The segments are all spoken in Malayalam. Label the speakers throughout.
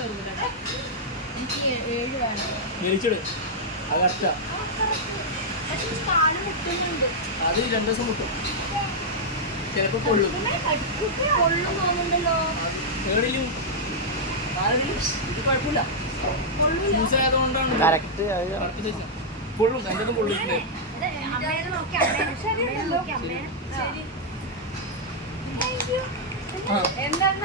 Speaker 1: അത് രണ്ടു ദിവസം മുട്ടും ചിലപ്പോ കൊള്ളും
Speaker 2: കേറിലും
Speaker 1: ആരെങ്കിലും ഇത് കുഴപ്പമില്ല എന്താണ്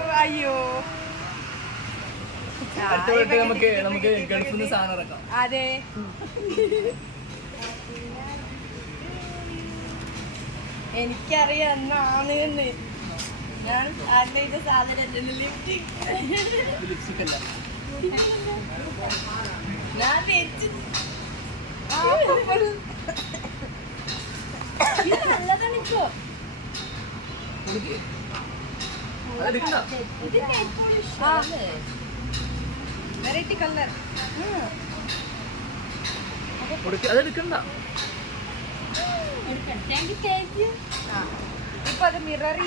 Speaker 1: അതെ
Speaker 2: എനിക്കറിയാം എന്നാണ് എന്ന് ഞാൻ ആഗ്രഹിച്ച സാധനം ഞാൻ നല്ലതാണിപ്പോ
Speaker 1: ഇതിന്റെ
Speaker 2: പോളിഷ് ആ വെറൈറ്റി കളർ അതെടുക്കണ്ട ഇപ്പൊ അത് മിററി